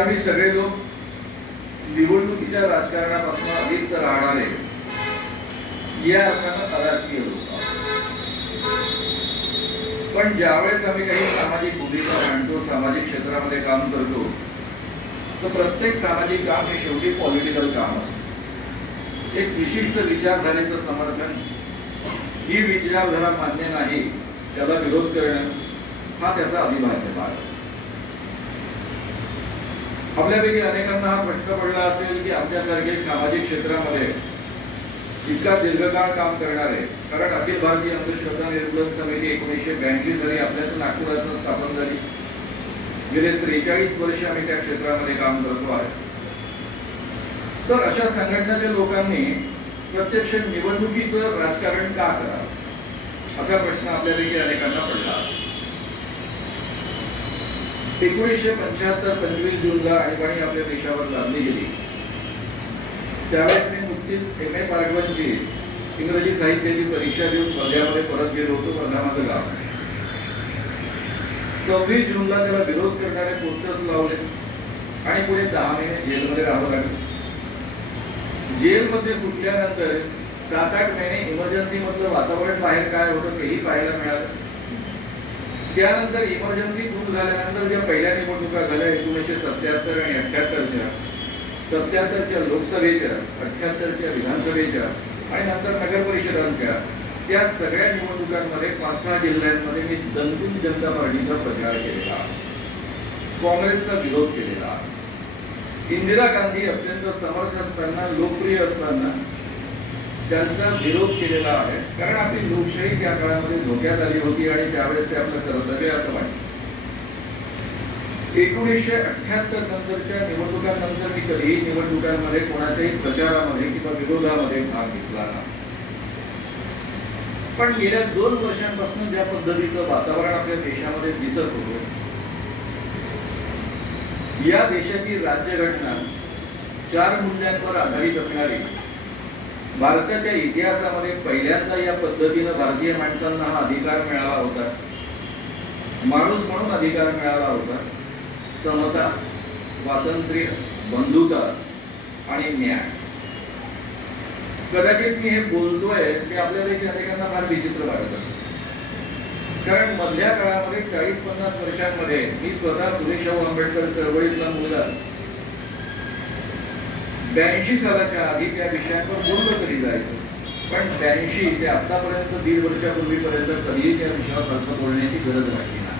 आम्ही सगळे लोक निवडणुकीच्या राजकारणापासून अलिप्त राहणारे या अर्थानं अराजकीय लोक आहोत. पण ज्यावेळेस आम्ही काही सामाजिक भूमिका मांडतो, सामाजिक क्षेत्रामध्ये काम करतो, तर प्रत्येक सामाजिक काम हे शेवटी पॉलिटिकल काम असतं. एक विशिष्ट विचारधारेचं समर्थन, ही विचारधारा मान्य नाही त्याला विरोध करणं हा त्याचा अविभाज्य भाग आहे. आपल्यापैकी अनेकांना हा प्रश्न पडला असेल की आमच्यासारखे सामाजिक क्षेत्रामध्ये इतका दीर्घकाळ काम करणारे, कारण अखिल भारतीय अंधश्रद्धा निर्मूलन समिती 1982 साली आपल्याच नागपुरातून स्थापन झाली. गेले 43 वर्ष आम्ही त्या क्षेत्रामध्ये काम करतो आहे. तर अशा संघटनेच्या लोकांनी प्रत्यक्ष निवडणुकीचं राजकारण का करावं असा प्रश्न आपल्यापैकी अनेकांना पडला. 1975 25 जूनला आणीबाणी आपल्या देशावर लादली गेली. त्यावेळेस मी नुकतीच M.A. पार्गवनची इंग्रजी साहित्याची परीक्षा देऊन वर्ध्यामध्ये परत गेलो होतो. वर्धा माझं गाव. 26 जूनला त्याला विरोध करणारे पोस्टर्स लावले आणि पुढे 10 महिने जेलमध्ये राहावं लागलं. जेलमध्ये सुटल्यानंतर 7-8 महिने इमर्जन्सी मधलं वातावरण बाहेर काय होतं तेही पाहायला मिळालं. त्यानंतर इमर्जन्सी सुरू झाल्यानंतर ज्या पहिल्या निवडणुका झाल्या 1977 आणि 78च्या, 77च्या लोकसभेच्या, 78च्या विधानसभेच्या आणि नंतर नगर परिषदांच्या, त्या सगळ्या निवडणुकांमध्ये 5-6 जिल्ह्यांमध्ये मी दणकून जनता पार्टीचा प्रचार केलेला, काँग्रेसचा विरोध केलेला. इंदिरा गांधी अत्यंत समर्थ असताना, लोकप्रिय असताना त्यांचा विरोध केलेला आहे, कारण आपली लोकशाही त्या काळामध्ये धोक्यात आली होती आणि त्यावेळेस ते आपलं कर्तव्य असं वाटतं. 1978 नंतरच्या निवडणुकांनंतर मी कधीही निवडणुकांमध्ये कोणाच्याही प्रचारामध्ये किंवा विरोधामध्ये भाग घेतला नाही. पण गेल्या 2 वर्षांपासून ज्या पद्धतीचं वातावरण आपल्या देशामध्ये दिसत होतं, या देशाची राज्यघटना 4 मूल्यांवर आधारित असणारी, भारताच्या इतिहासामध्ये पहिल्यांदा या पद्धतीनं भारतीय माणसांना हा अधिकार मिळाला होता, माणूस म्हणून अधिकार मिळाला होता, समता, स्वातंत्र्य, बंधुता आणि न्याय. कदाचित मी हे बोलतोय ते आपल्यापैकी अनेकांना फार विचित्र वाटत असतं, कारण मधल्या काळामध्ये 40-50 वर्षांमध्ये मी स्वतः फुले-शाहू आंबेडकर चळवळीतला मुलगा 82 सालाच्या आधी त्या विषयांवर बोललो तरी जायचं, पण 82 ते आतापर्यंत 1.5 वर्षापूर्वीपर्यंत कधीही त्या विषयावर फारसं बोलण्याची गरज वाटली नाही.